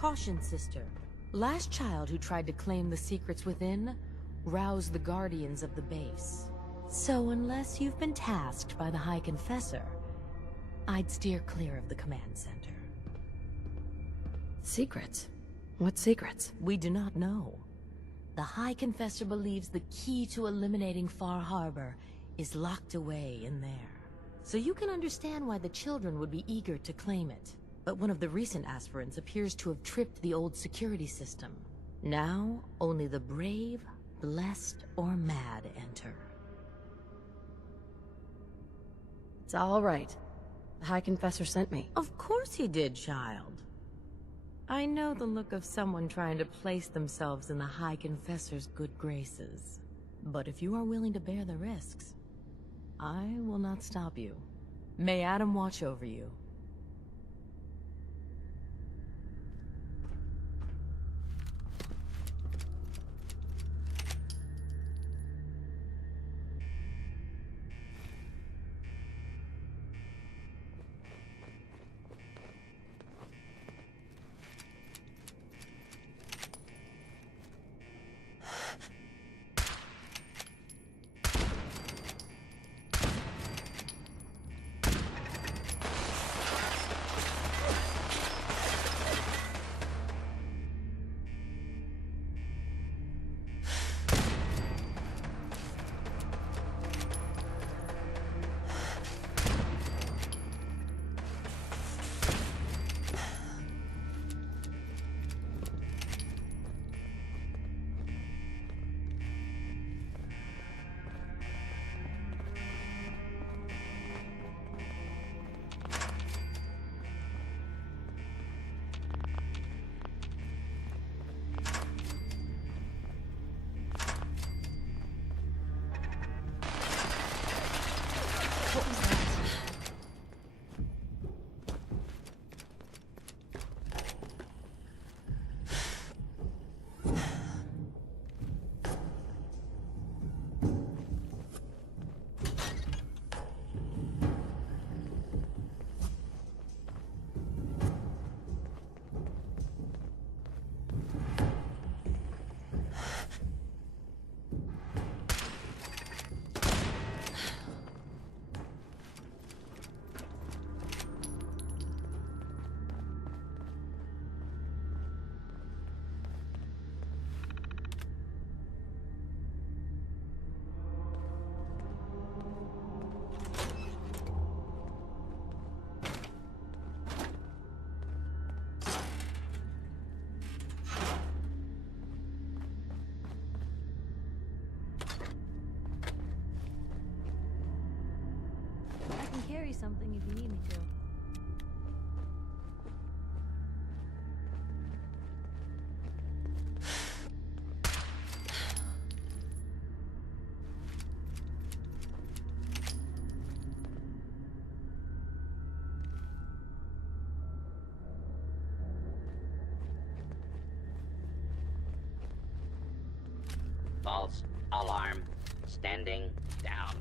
Caution, sister. Last child who tried to claim the secrets within roused the guardians of the base. So unless you've been tasked by the High Confessor, I'd steer clear of the command center. Secrets? What secrets? We do not know. The High Confessor believes the key to eliminating Far Harbor is locked away in there. So you can understand why the children would be eager to claim it. But one of the recent aspirants appears to have tripped the old security system. Now, only the brave, blessed, or mad enter. It's all right. The High Confessor sent me. Of course he did, child. I know the look of someone trying to place themselves in the High Confessor's good graces. But if you are willing to bear the risks, I will not stop you. May Adam watch over you. What was that? I can carry something if you need me to. False alarm. Standing down.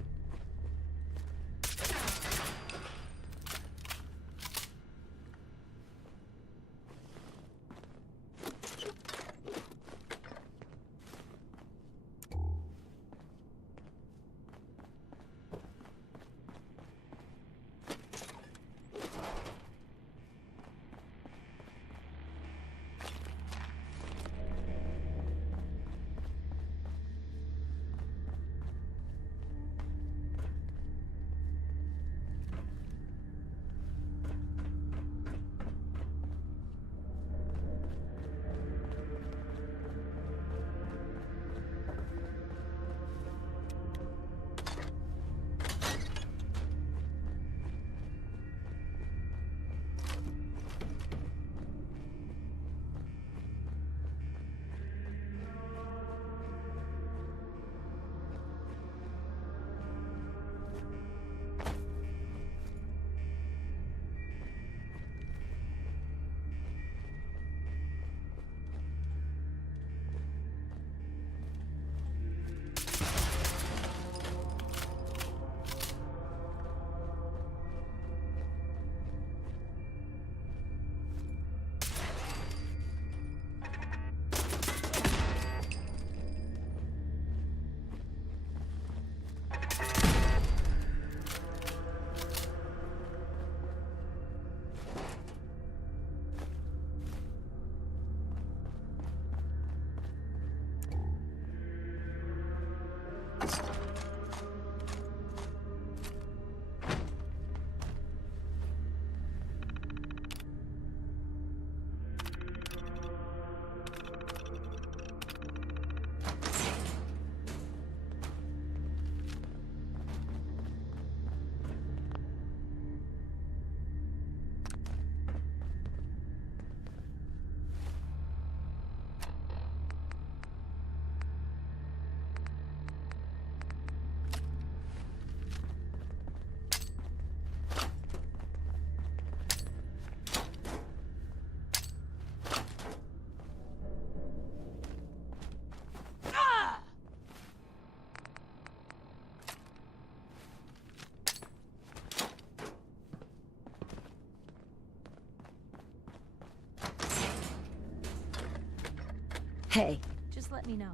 Hey, Just let me know.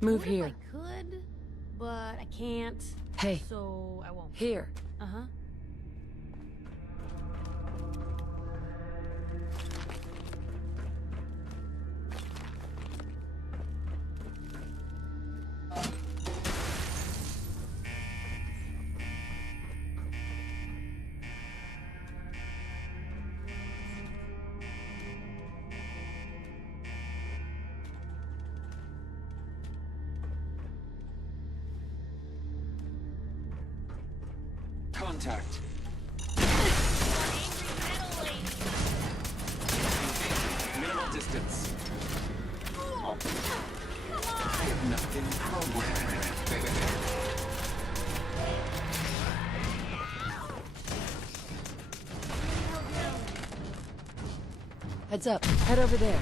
move What here. If I could, but I can't. Hey. So I won't. Here. Uh-huh. Contact. Minimal distance. I have not been programmed. Heads up. Head over there.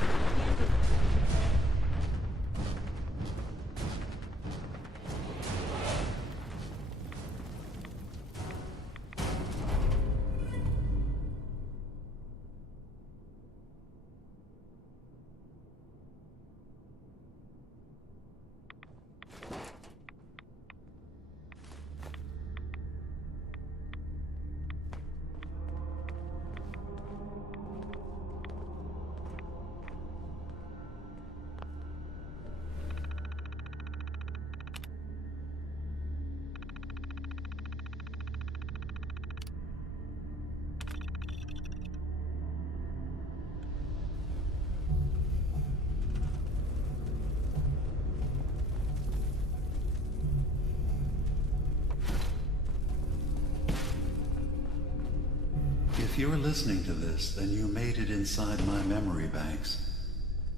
If you're listening to this, then you made it inside my memory banks.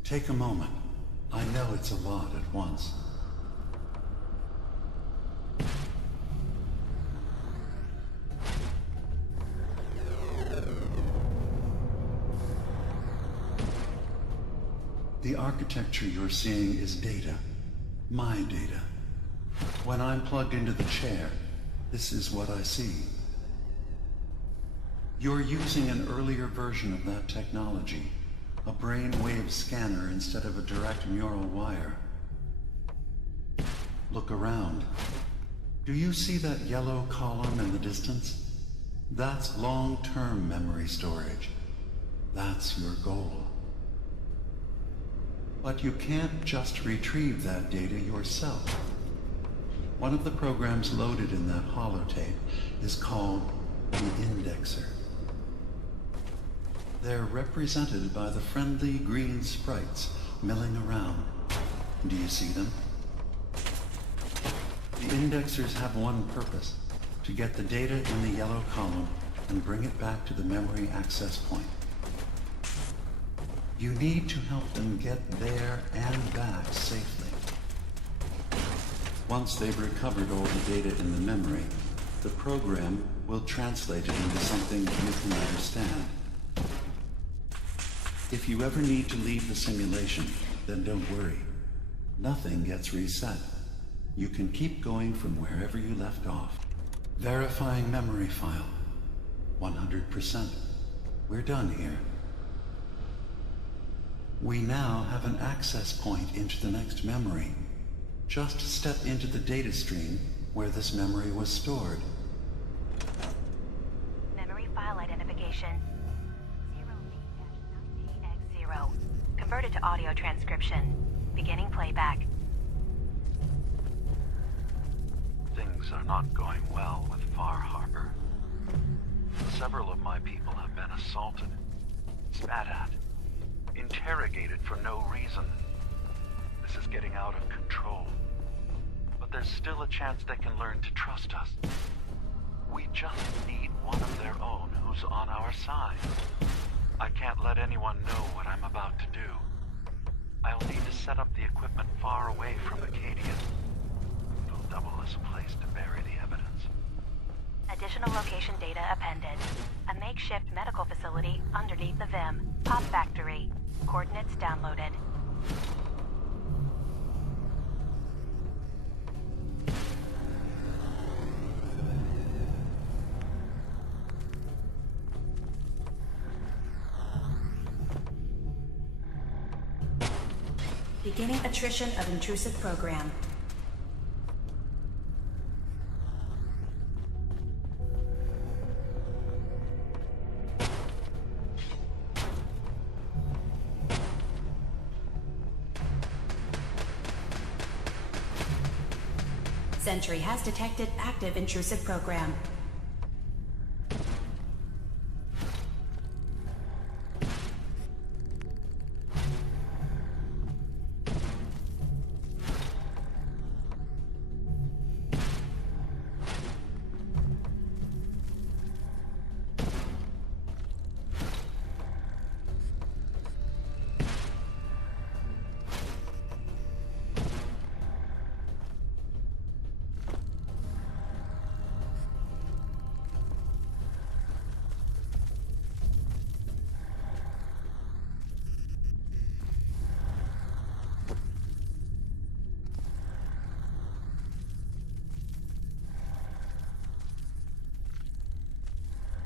Take a moment. I know it's a lot at once. The architecture you're seeing is data. My data. When I'm plugged into the chair, this is what I see. You're using an earlier version of that technology, a brainwave scanner instead of a direct neural wire. Look around. Do you see that yellow column in the distance? That's long-term memory storage. That's your goal. But you can't just retrieve that data yourself. One of the programs loaded in that holotape is called the indexer. They're represented by the friendly green sprites milling around. Do you see them? The indexers have one purpose: to get the data in the yellow column and bring it back to the memory access point. You need to help them get there and back safely. Once they've recovered all the data in the memory, the program will translate it into something you can understand. If you ever need to leave the simulation, then don't worry. Nothing gets reset. You can keep going from wherever you left off. Verifying memory file. 100%. We're done here. We now have an access point into the next memory. Just step into the data stream where this memory was stored. Memory file identification 0B-9AX0. Converted to audio transcription. Beginning playback. Things are not going well with Far Harbor. Several of my people have been assaulted, spat at, interrogated for no reason. This is getting out of control. But there's still a chance they can learn to trust us. We just need one of their own who's on our side. I can't let anyone know what I'm about to do. I'll need to set up the equipment far away from Acadia. It'll double as a place to bury the evidence. Additional location data appended. A makeshift medical facility underneath the VIM. Pop factory. Coordinates downloaded. The Beginning attrition of intrusive program. Sentry has detected active intrusive program.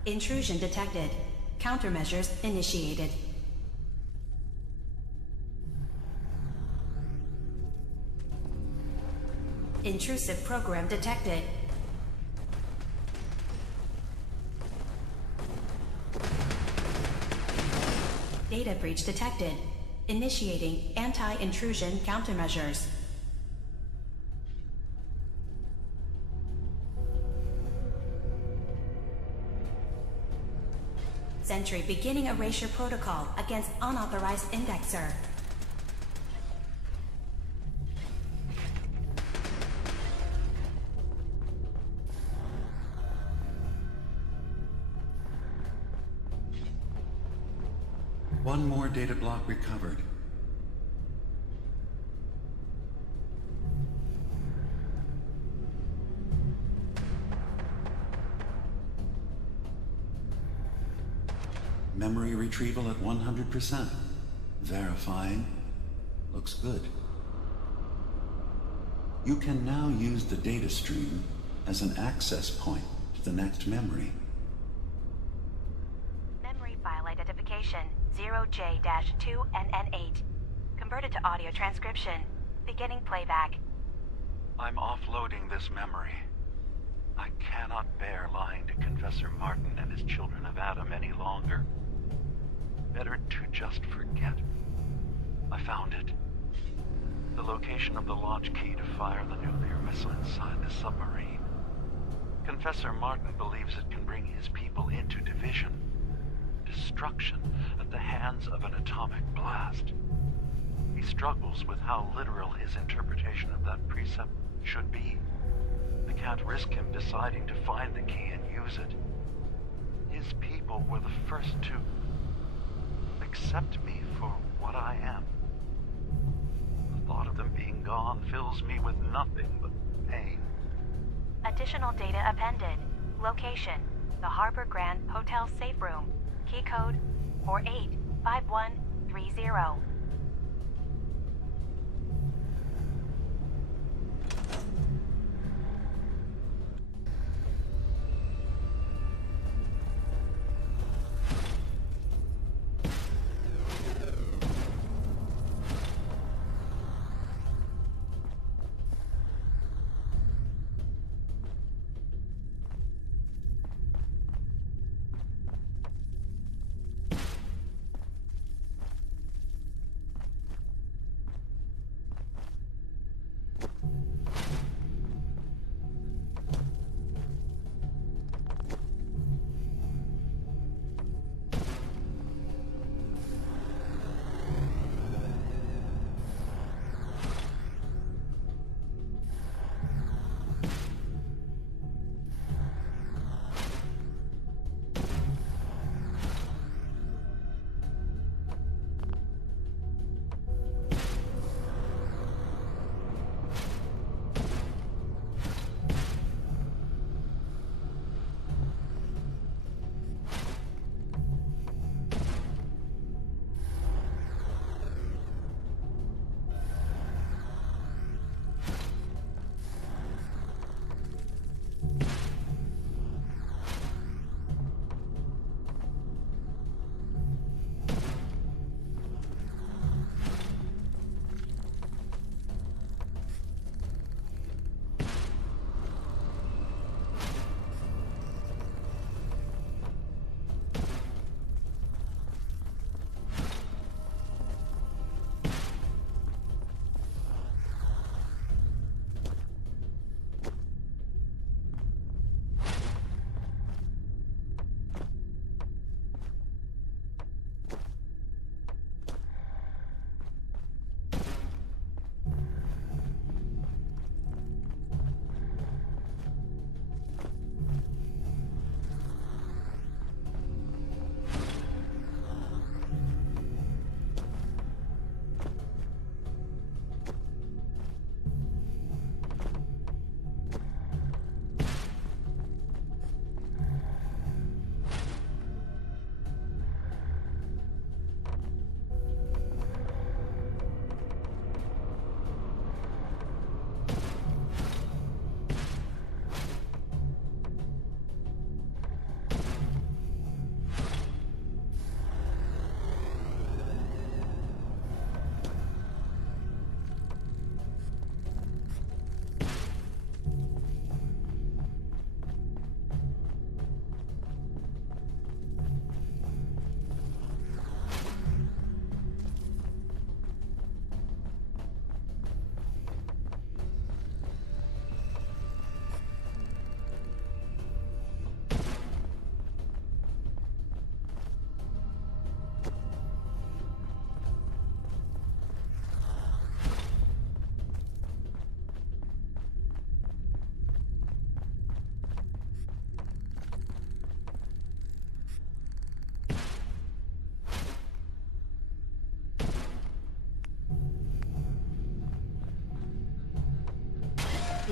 Intrusion detected. Countermeasures initiated. Intrusive program detected. Data breach detected. Initiating anti-intrusion countermeasures. Sentry beginning erasure protocol against unauthorized indexer. One more data block recovered. Memory retrieval at 100%. Verifying. Looks good. You can now use the data stream as an access point to the next memory. Memory file identification 0J-2NN8. Converted to audio transcription. Beginning playback. I'm offloading this memory. I cannot bear lying to Confessor Martin and his children of Adam any longer. Better to just forget. I found it. The location of the launch key to fire the nuclear missile inside the submarine. Confessor Martin believes it can bring his people into division, destruction at the hands of an atomic blast. He struggles with how literal his interpretation of that precept should be. I can't risk him deciding to find the key and use it. His people were the first to accept me for what I am. The thought of them being gone fills me with nothing but pain. Additional data appended. Location: the Harbor Grand Hotel safe room. Key code 485130.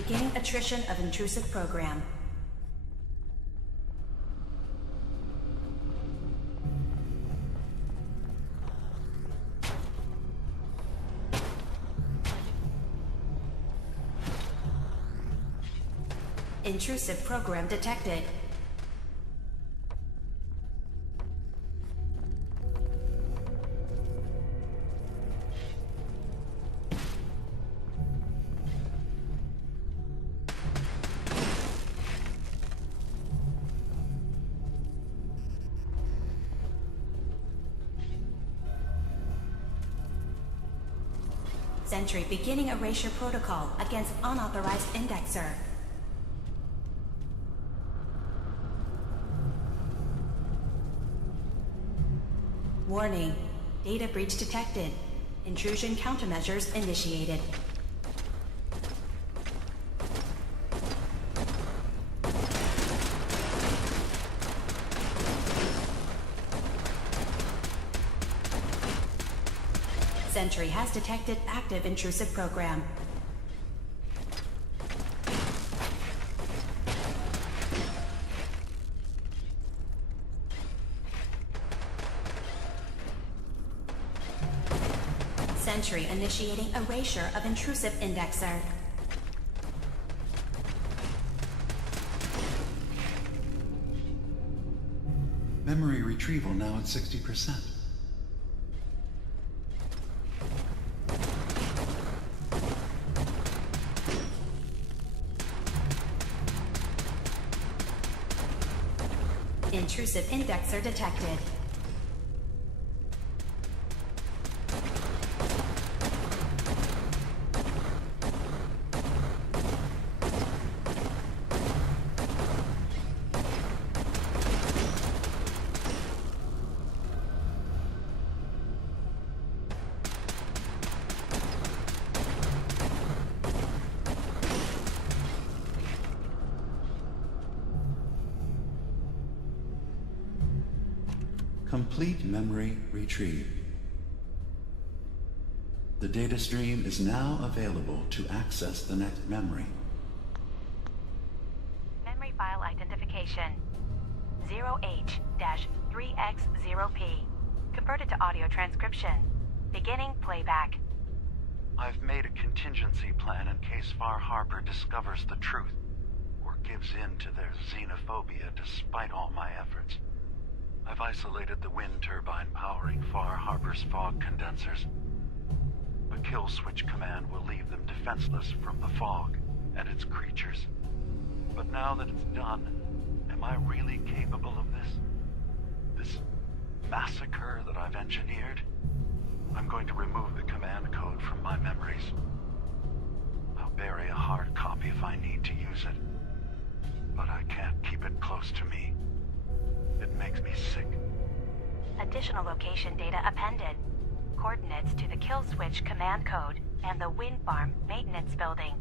Beginning attrition of intrusive program. Intrusive program detected. Sentry beginning erasure protocol against unauthorized indexer. Warning. Data breach detected. Intrusion countermeasures initiated. Sentry has detected active intrusive program. Sentry initiating erasure of intrusive indexer. Memory retrieval now at 60%. Intrusive indexer detected. Complete memory retrieved. The data stream is now available to access the next memory. Memory file identification 0H-3X0P. Converted to audio transcription. Beginning playback. I've made a contingency plan in case Far Harbor discovers the truth, or gives in to their xenophobia despite all my efforts. I've isolated the wind turbine powering Far Harbor's fog condensers. A kill switch command will leave them defenseless from the fog and its creatures. But now that it's done, am I really capable of this? This massacre that I've engineered? I'm going to remove the command code from my memories. I'll bury a hard copy if I need to use it. But I can't keep it close to me. It makes me sick. Additional location data appended. Coordinates to the kill switch command code and the wind farm maintenance building.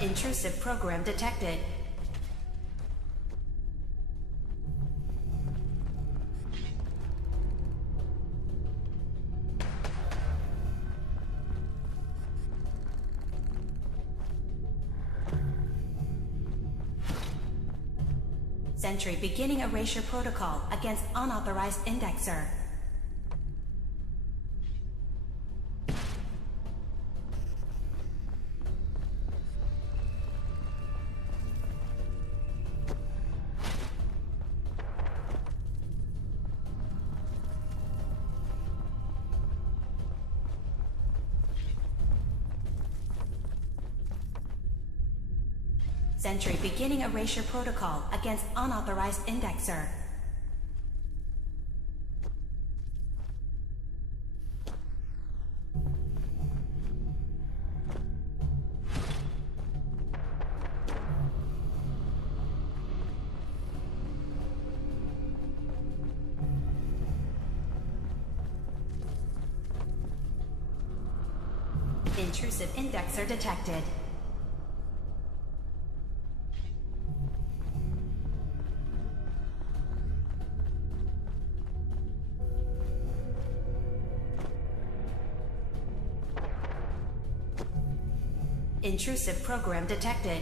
Intrusive program detected. Sentry beginning erasure protocol against unauthorized indexer. Sentry beginning erasure protocol against unauthorized indexer. Intrusive indexer detected. Intrusive program detected.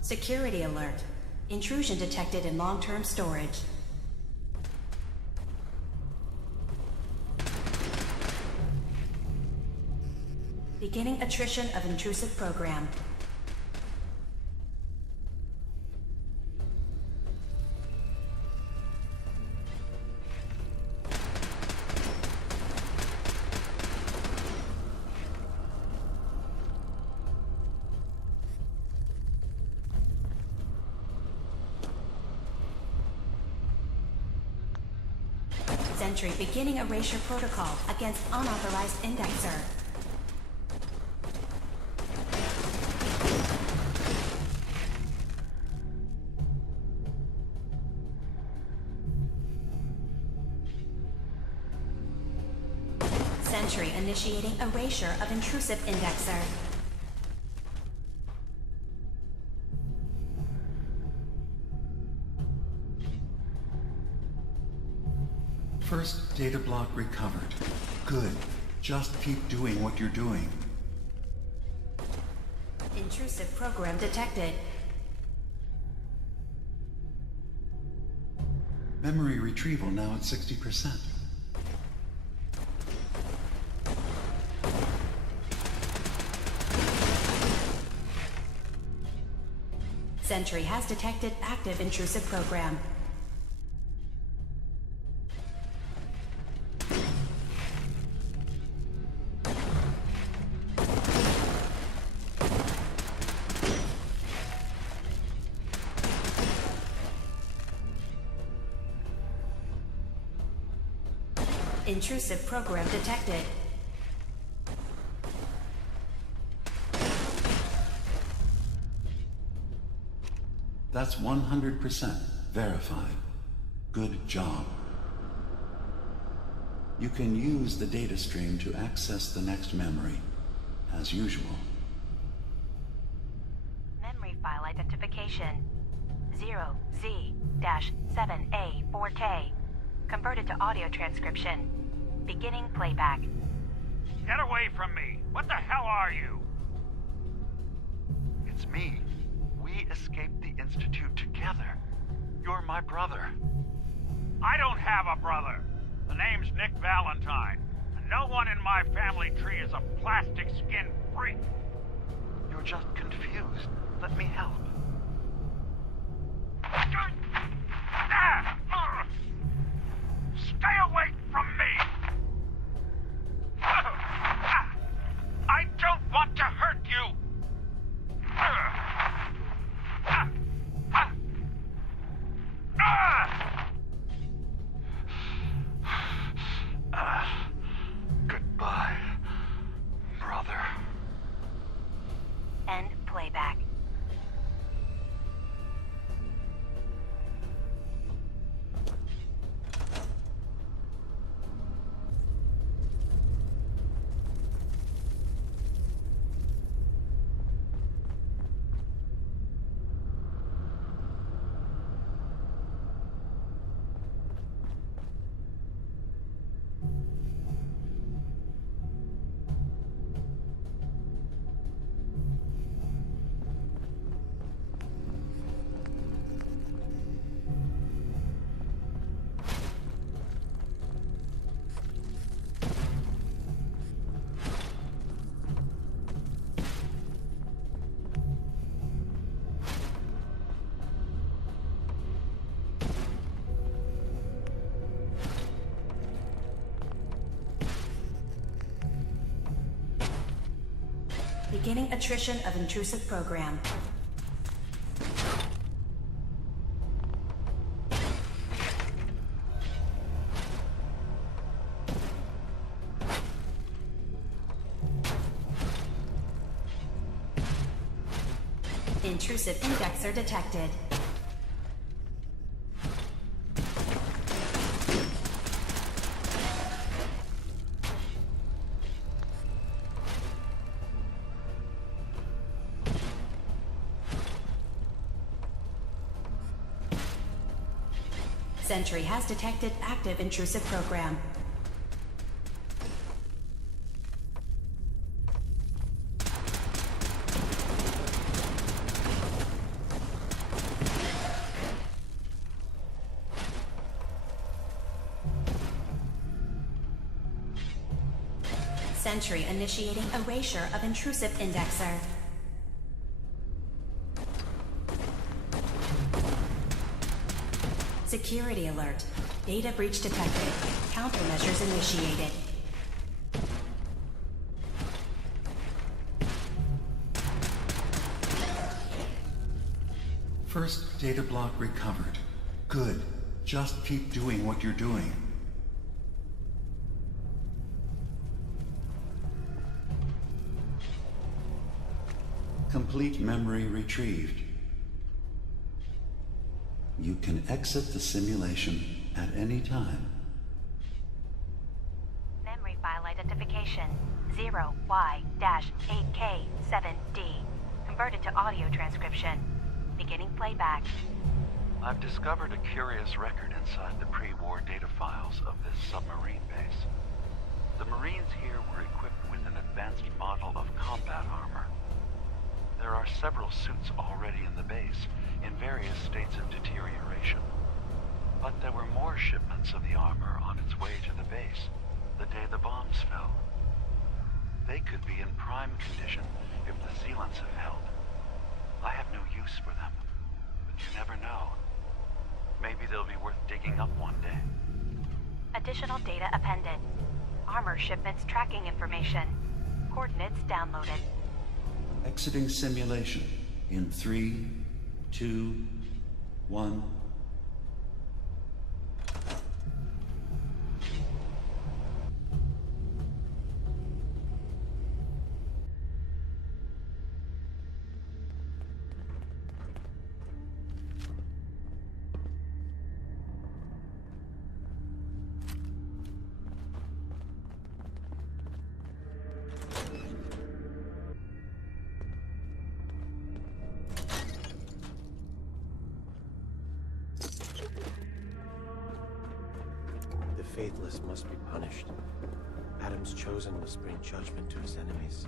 Security alert. Intrusion detected in long-term storage. Beginning attrition of intrusive program. Sentry beginning erasure protocol against unauthorized indexer. Sentry initiating erasure of intrusive indexer. First data block recovered. Good. Just keep doing what you're doing. Intrusive program detected. Memory retrieval now at 60%. Sentry has detected active intrusive program. Intrusive program detected. That's 100% verified. Good job. You can use the data stream to access the next memory, as usual. Memory file identification 0Z-7A4K. Converted to audio transcription. Beginning playback. Get away from me! What the hell are you? It's me. We escaped the Institute together. You're my brother. I don't have a brother. The name's Nick Valentine. And no one in my family tree is a plastic-skinned freak. You're just confused. Let me help. Stay away from me! I don't want to hurt you! Goodbye, brother. End playback. Beginning attrition of intrusive program. Intrusive indexer detected. Sentry has detected active intrusive program. Sentry initiating erasure of intrusive indexer. Security alert. Data breach detected. Countermeasures initiated. First data block recovered. Good. Just keep doing what you're doing. Complete memory retrieved. You can exit the simulation at any time. Memory file identification 0Y-8K7D. Converted to audio transcription. Beginning playback. I've discovered a curious record inside the pre-war data files of this submarine base. The Marines here were equipped with an advanced model of combat armor. There are several suits already in the base, in various states of deterioration. But there were more shipments of the armor on its way to the base the day the bombs fell. They could be in prime condition if the sealants have held. I have no use for them, but you never know. Maybe they'll be worth digging up one day. Additional data appended. Armor shipments tracking information. Coordinates downloaded. Exiting simulation in 3, 2, 1. The faithless must be punished. Adam's chosen must bring judgment to his enemies.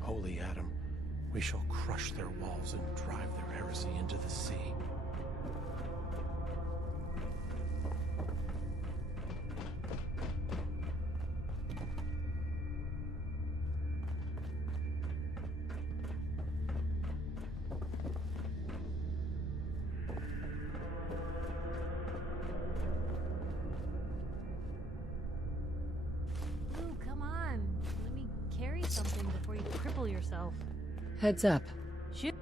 Holy Adam, we shall crush their walls and drive their heresy into the sea. Ooh, come on. Let me carry something before you cripple yourself. Heads up. Shoot.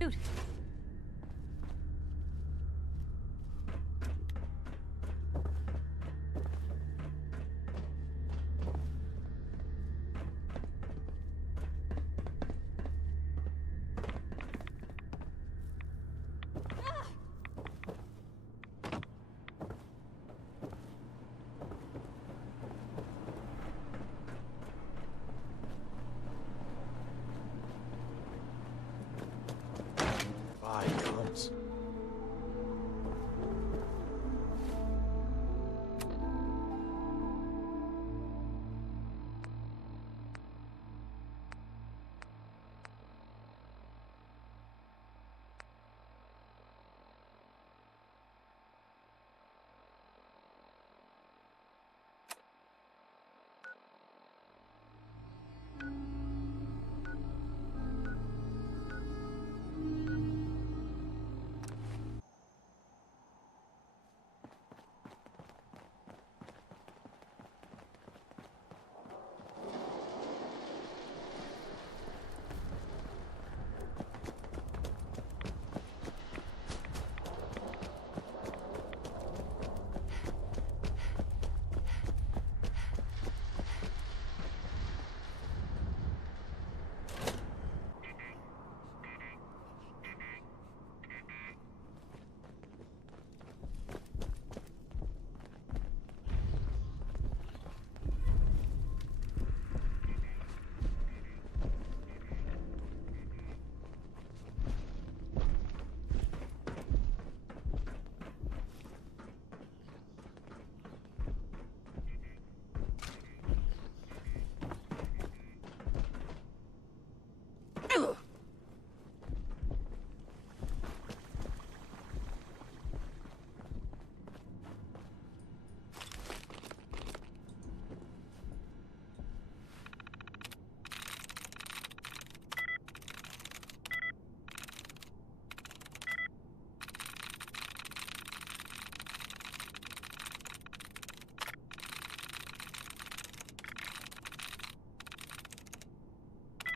Shoot.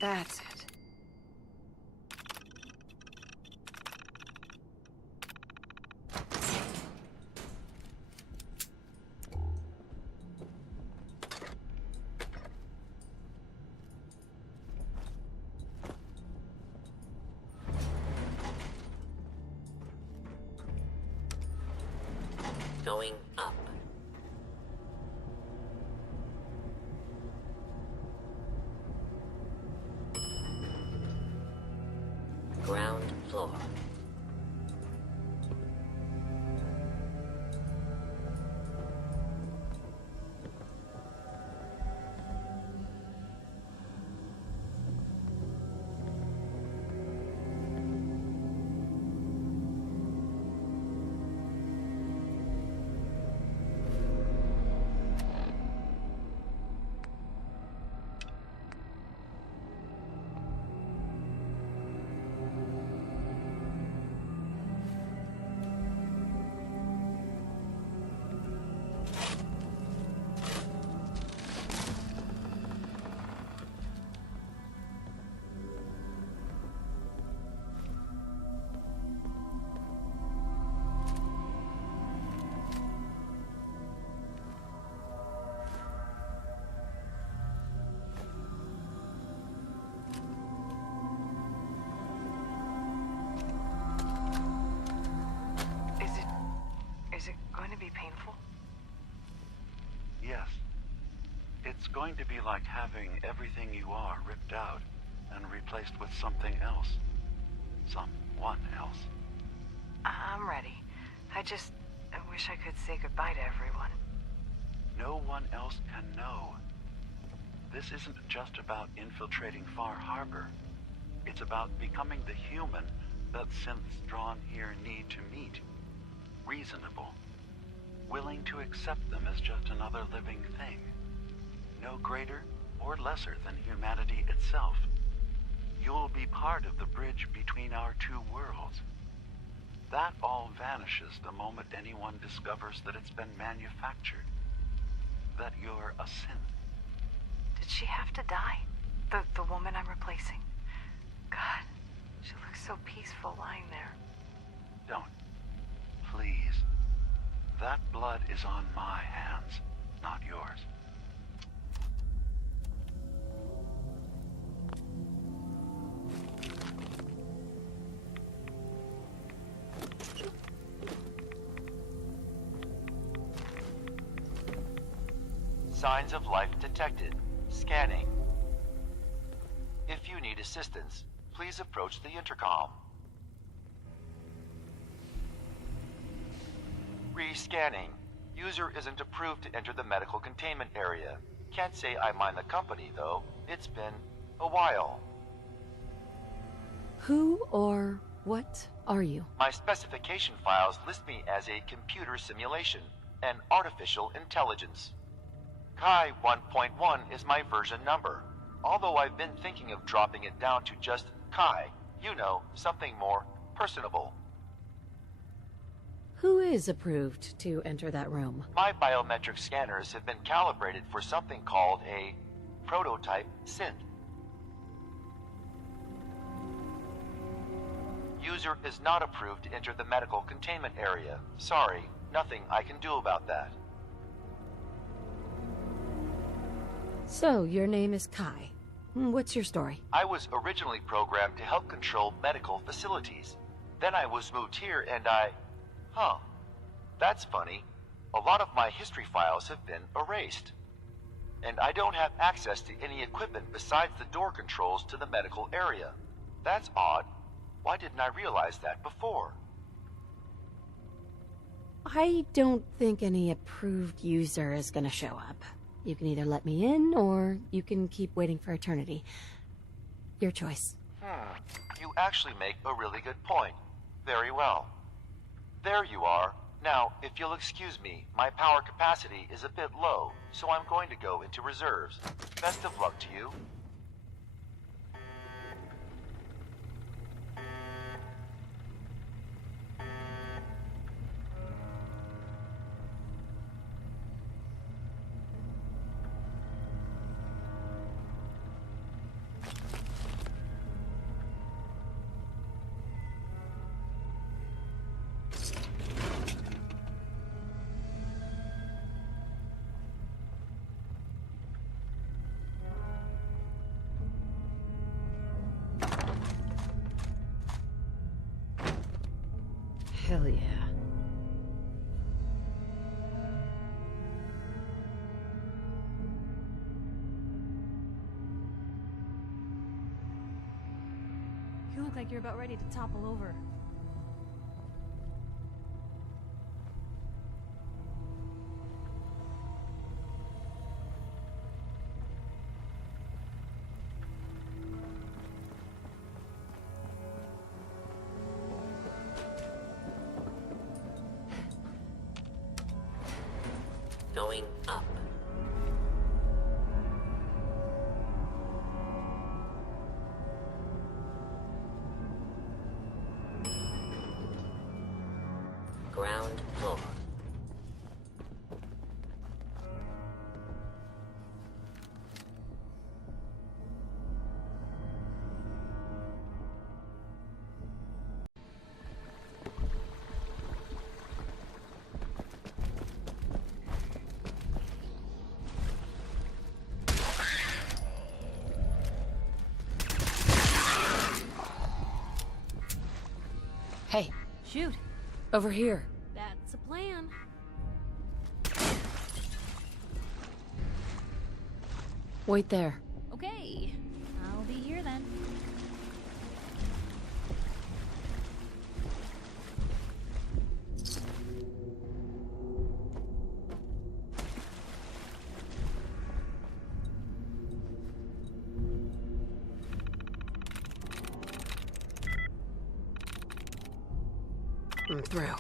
That's it. Going up. Ground floor. Is it going to be painful? Yes. It's going to be like having everything you are ripped out and replaced with something else. Someone else. I'm ready. I wish I could say goodbye to everyone. No one else can know. This isn't just about infiltrating Far Harbor. It's about becoming the human that synths drawn here need to meet. Reasonable. Willing to accept them as just another living thing. No greater or lesser than humanity itself. You'll be part of the bridge between our two worlds. That all vanishes the moment anyone discovers that it's been manufactured. That you're a synth. Did she have to die? The woman I'm replacing? God, she looks so peaceful lying there. Don't. Please. That blood is on my hands, not yours. Signs of life detected. Scanning. If you need assistance, please approach the intercom. Re-scanning. User isn't approved to enter the medical containment area. Can't say I mind the company, though. It's been a while. Who or what are you? My specification files list me as a computer simulation, an artificial intelligence. Kai 1.1 is my version number, although I've been thinking of dropping it down to just Kai. You know, something more personable. Who is approved to enter that room? My biometric scanners have been calibrated for something called a prototype synth. User is not approved to enter the medical containment area. Sorry, nothing I can do about that. So, your name is Kai. What's your story? I was originally programmed to help control medical facilities. Then I was moved here and that's funny. A lot of my history files have been erased. And I don't have access to any equipment besides the door controls to the medical area. That's odd. Why didn't I realize that before? I don't think any approved user is gonna show up. You can either let me in, or you can keep waiting for eternity. Your choice. You actually make a really good point. Very well. There you are. Now, if you'll excuse me, my power capacity is a bit low, so I'm going to go into reserves. Best of luck to you. Hell yeah. You look like you're about ready to topple over. Going up. Ground floor. Hey, Shoot, over here. that's a plan. Wait there. Okay, I'll be here then. I'm through.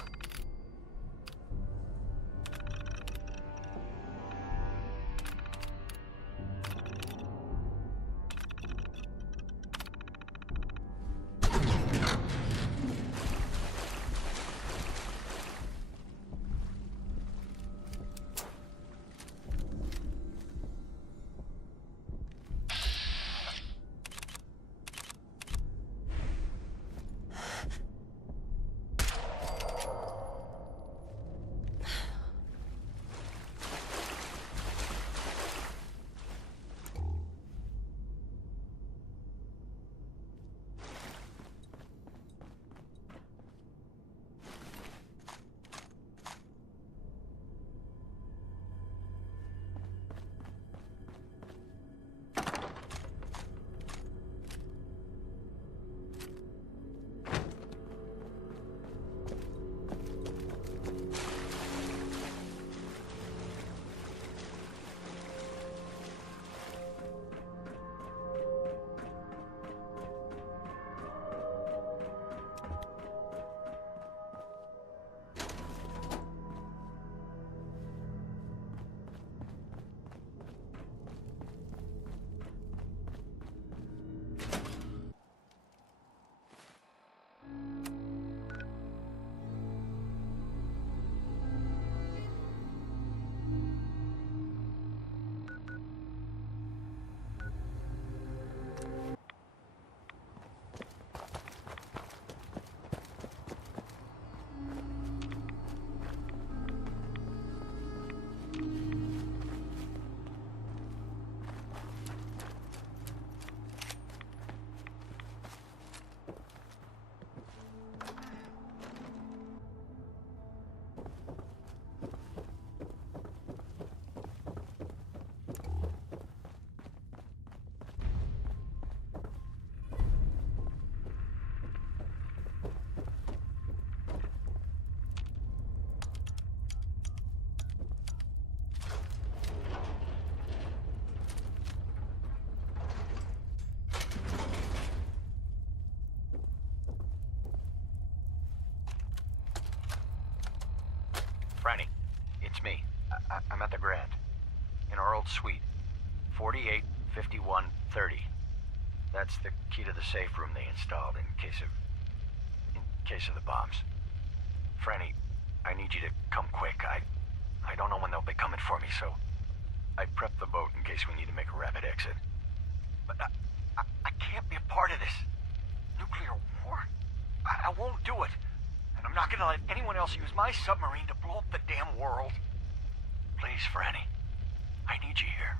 Franny, it's me. I'm at the Grand. In our old suite. 485130. That's the key to the safe room they installed in case of the bombs. Franny, I need you to come quick. I don't know when they'll be coming for me, so I prepped the boat in case we need to make a rapid exit. But I can't be a part of this. Nuclear war? I won't do it. And I'm not gonna let anyone else use my submarine to blow up the damn world. Please, Franny. I need you here.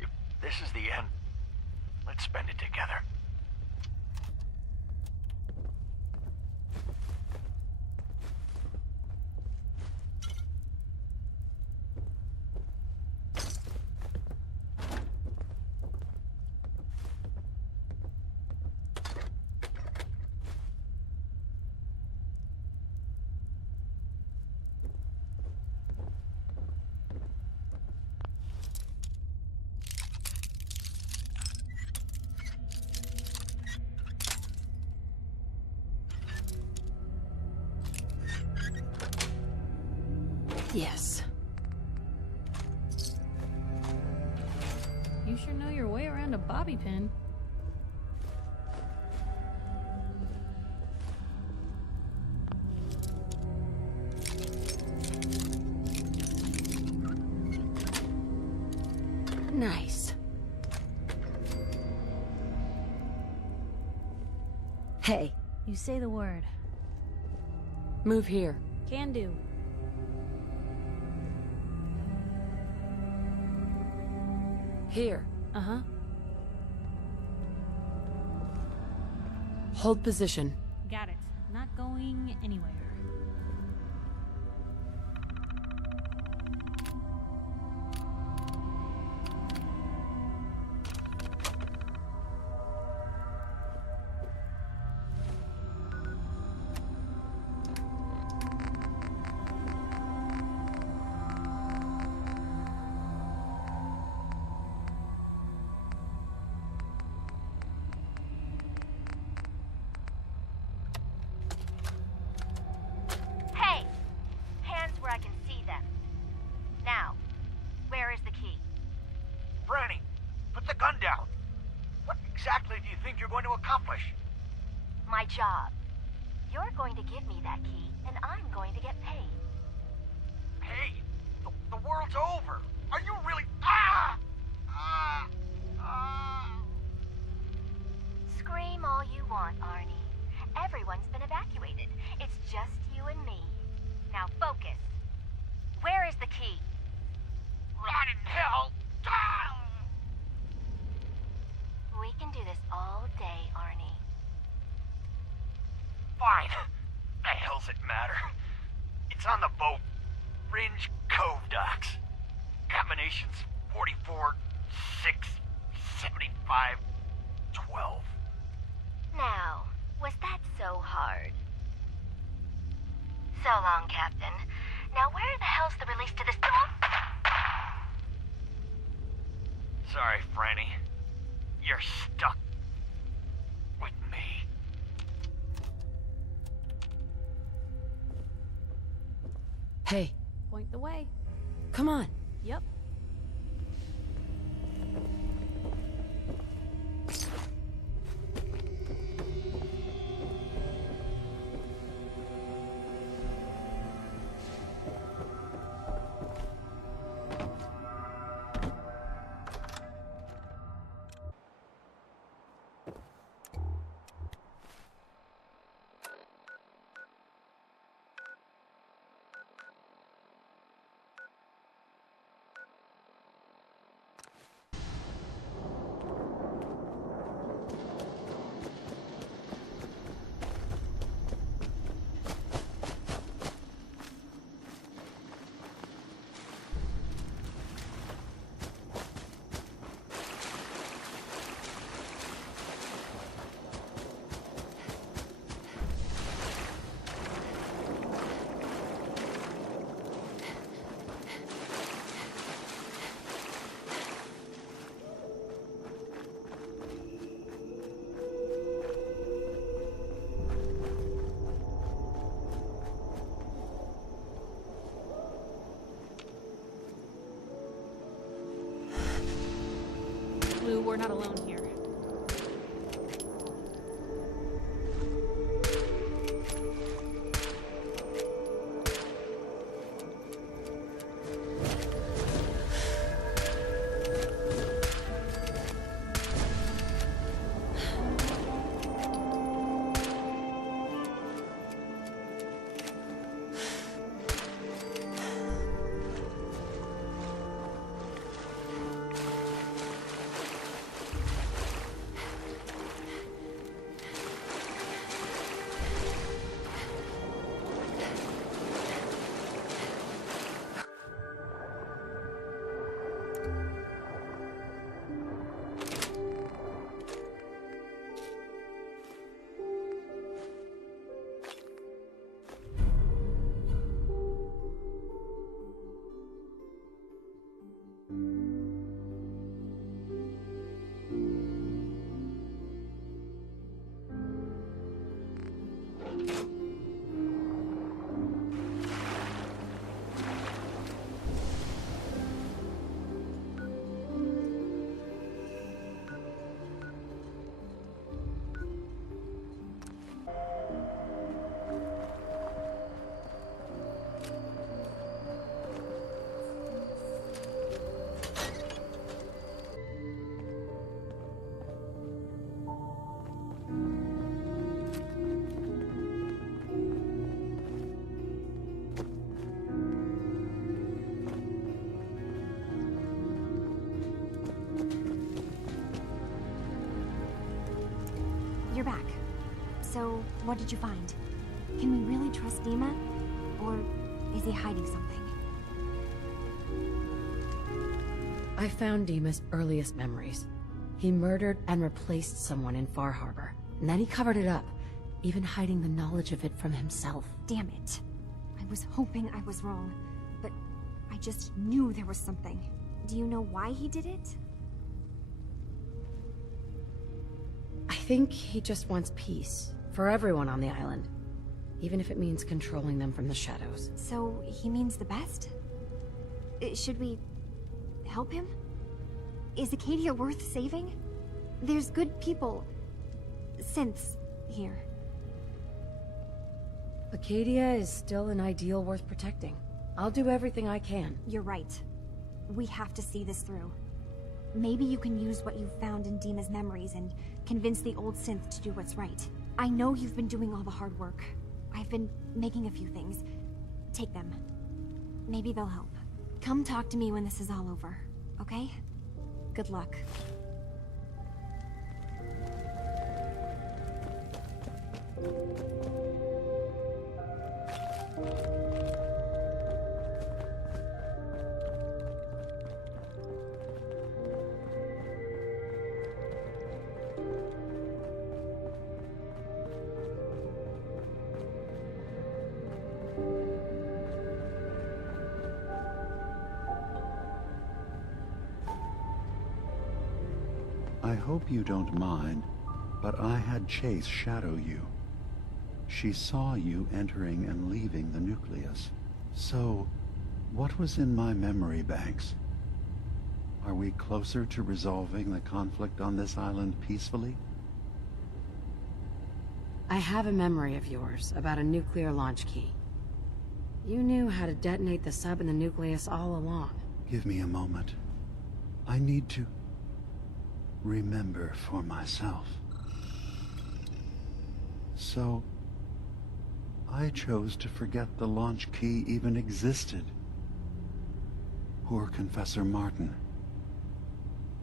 If this is the end, let's spend it together. Yes. You sure know your way around a bobby pin. Nice. Hey, You say the word. move here. Can do. Here. Uh-huh. Hold position. Got it. Not going anywhere. Hey! Hands where I can see them. Now, where is the key? Franny, put the gun down. What exactly do you think you're going to accomplish? My job. You're going to give me that key, and I'm going to get paid. Hey, the world's over. Are you really... Ah! Ah! Ah! Scream all you want, Arnie. Everyone's been evacuated. It's just you and me. Now focus. Where is the key? Rot in hell! Ah! We can do this all day, Arnie. Fine. The hell's it matter? It's on the boat. Fringe Cove docks. Combinations 44, 6, 75, 12. Now, was that so hard? So long, Captain. Now where the hell's the release to this... Sorry, Franny. You're stuck with me. Hey, Point the way. come on. Yep. Blue, we're not alone here. So, what did you find? Can we really trust Dima? Or is he hiding something? I found Dima's earliest memories. He murdered and replaced someone in Far Harbor, and then he covered it up, even hiding the knowledge of it from himself. Damn it. I was hoping I was wrong, but I just knew there was something. Do you know why he did it? I think he just wants peace for everyone on the island, even if it means controlling them from the shadows. So, he means the best? Should we help him? Is Acadia worth saving? There's good people, synths, here. Acadia is still an ideal worth protecting. I'll do everything I can. You're right. We have to see this through. Maybe you can use what you've found in Dima's memories and convince the old synth to do what's right. I know you've been doing all the hard work. I've been making a few things. Take them. Maybe they'll help. Come talk to me when this is all over, okay? Good luck. I hope you don't mind, but I had Chase shadow you. She saw you entering and leaving the nucleus. So, what was in my memory banks? Are we closer to resolving the conflict on this island peacefully? I have a memory of yours about a nuclear launch key. You knew how to detonate the sub in the nucleus all along. Give me a moment. I need to remember for myself. So, I chose to forget the launch key even existed. Poor Confessor Martin.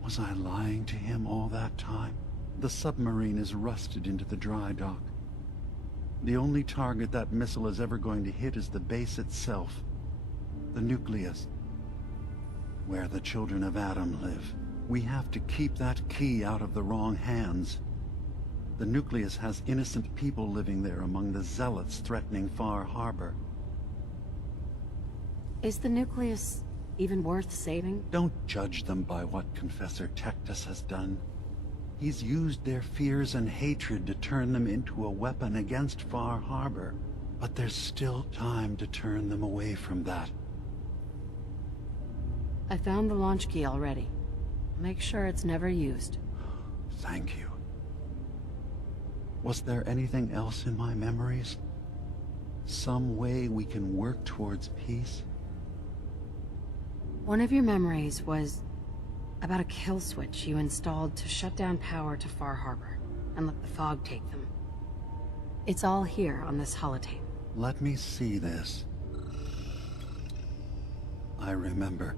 Was I lying to him all that time? The submarine is rusted into the dry dock. The only target that missile is ever going to hit is the base itself. The nucleus. Where the children of Adam live. We have to keep that key out of the wrong hands. The nucleus has innocent people living there among the zealots threatening Far Harbor. Is the nucleus even worth saving? Don't judge them by what Confessor Tectus has done. He's used their fears and hatred to turn them into a weapon against Far Harbor. But there's still time to turn them away from that. I found the launch key already. Make sure it's never used. Thank you. Was there anything else in my memories? Some way we can work towards peace? One of your memories was about a kill switch you installed to shut down power to Far Harbor and let the fog take them. It's all here on this holotape. Let me see this. I remember.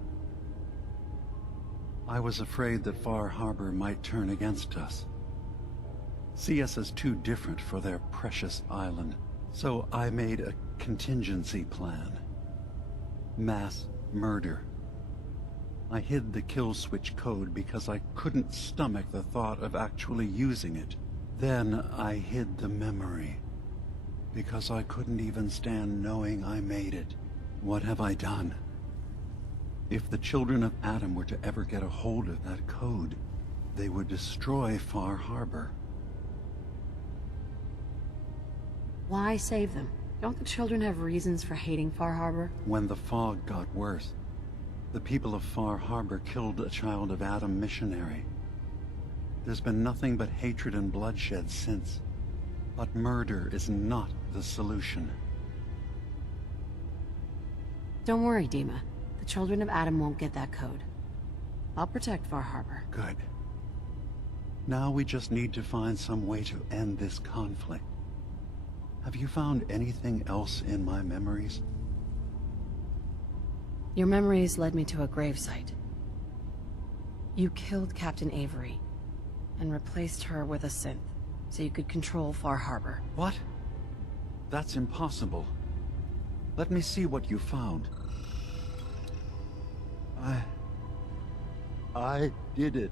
I was afraid that Far Harbor might turn against us. See us as too different for their precious island. So I made a contingency plan. Mass murder. I hid the kill switch code because I couldn't stomach the thought of actually using it. Then I hid the memory. Because I couldn't even stand knowing I made it. What have I done? If the children of Adam were to ever get a hold of that code, they would destroy Far Harbor. Why save them? Don't the children have reasons for hating Far Harbor? When the fog got worse, the people of Far Harbor killed a child of Adam missionary. There's been nothing but hatred and bloodshed since. But murder is not the solution. Don't worry, Dima. The children of Adam won't get that code. I'll protect Far Harbor. Good. Now we just need to find some way to end this conflict. Have you found anything else in my memories? Your memories led me to a gravesite. You killed Captain Avery and replaced her with a synth. so you could control Far Harbor. What? That's impossible. Let me see what you found. I did it.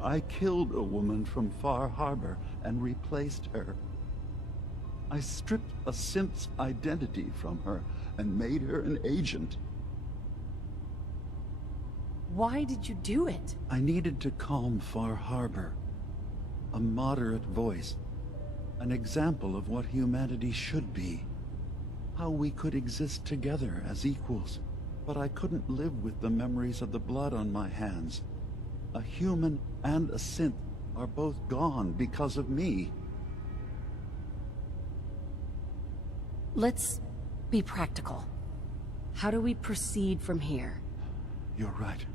I killed a woman from Far Harbor and replaced her. I stripped a synth's identity from her and made her an agent. Why did you do it? I needed to calm Far Harbor. A moderate voice. An example of what humanity should be. How we could exist together as equals. But I couldn't live with the memories of the blood on my hands. A human and a synth are both gone because of me. Let's be practical. How do we proceed from here? You're right.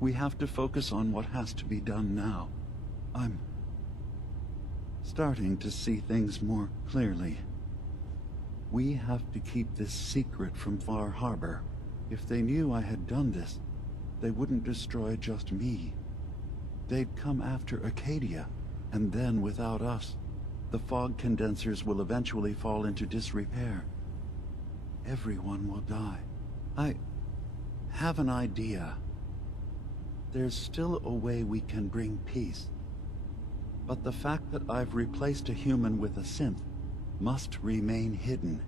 We have to focus on what has to be done now. I'm starting to see things more clearly. We have to keep this secret from Far Harbor. If they knew I had done this, they wouldn't destroy just me. They'd come after Acadia, and then without us, the fog condensers will eventually fall into disrepair. Everyone will die. I have an idea. There's still a way we can bring peace. But the fact that I've replaced a human with a synth must remain hidden.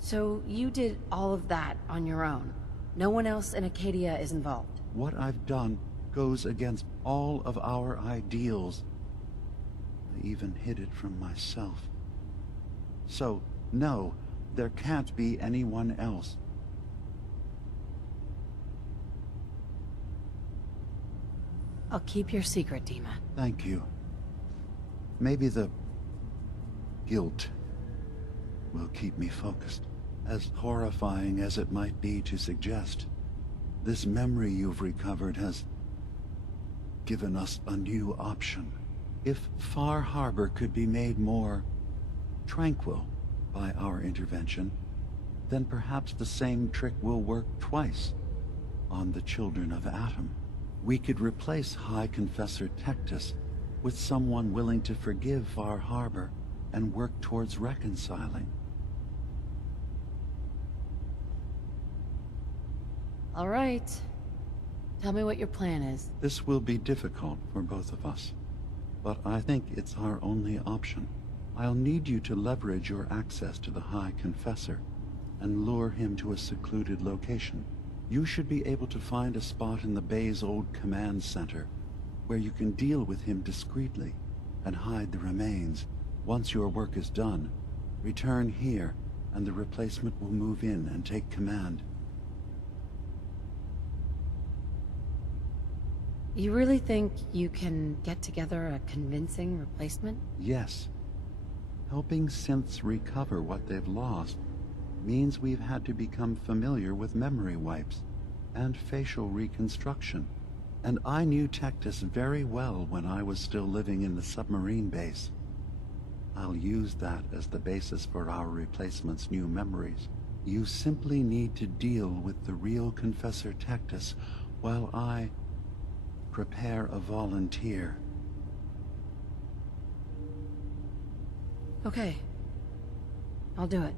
So you did all of that on your own? No one else in Acadia is involved? What I've done goes against all of our ideals. I even hid it from myself. So, no, there can't be anyone else. I'll keep your secret, Dima. Thank you. Maybe the guilt will keep me focused. As horrifying as it might be to suggest, this memory you've recovered has given us a new option. If Far Harbor could be made more tranquil by our intervention, then perhaps the same trick will work twice on the children of Atom. We could replace High Confessor Tectus with someone willing to forgive Far Harbor and work towards reconciling. All right. Tell me what your plan is. This will be difficult for both of us, but I think it's our only option. I'll need you to leverage your access to the High Confessor and lure him to a secluded location. You should be able to find a spot in the Bay's old command center where you can deal with him discreetly and hide the remains. Once your work is done, return here and the replacement will move in and take command. You really think you can get together a convincing replacement? Yes. Helping synths recover what they've lost means we've had to become familiar with memory wipes and facial reconstruction. And I knew Tectus very well when I was still living in the submarine base. I'll use that as the basis for our replacement's new memories. You simply need to deal with the real Confessor Tectus while I prepare a volunteer. Okay. I'll do it.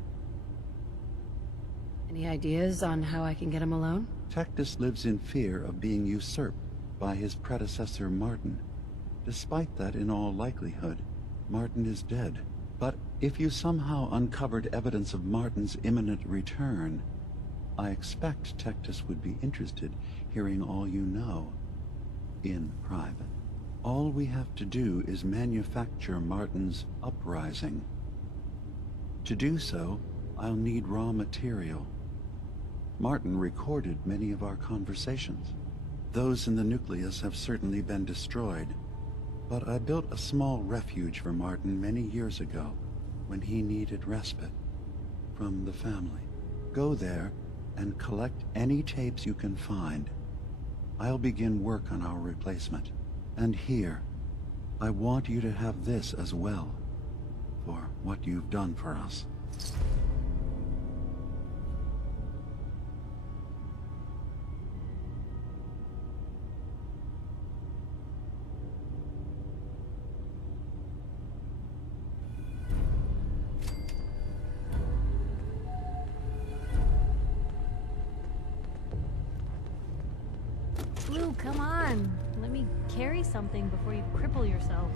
Any ideas on how I can get him alone? Tectus lives in fear of being usurped by his predecessor Martin. Despite that, in all likelihood, Martin is dead. But if you somehow uncovered evidence of Martin's imminent return, I expect Tectus would be interested hearing all you know in private. All we have to do is manufacture Martin's uprising. To do so, I'll need raw material. Martin recorded many of our conversations. Those in the nucleus have certainly been destroyed, but I built a small refuge for Martin many years ago when he needed respite from the family. Go there and collect any tapes you can find. I'll begin work on our replacement. And here, I want you to have this as well, for what you've done for us. Blue, come on. Let me carry something before you cripple yourself.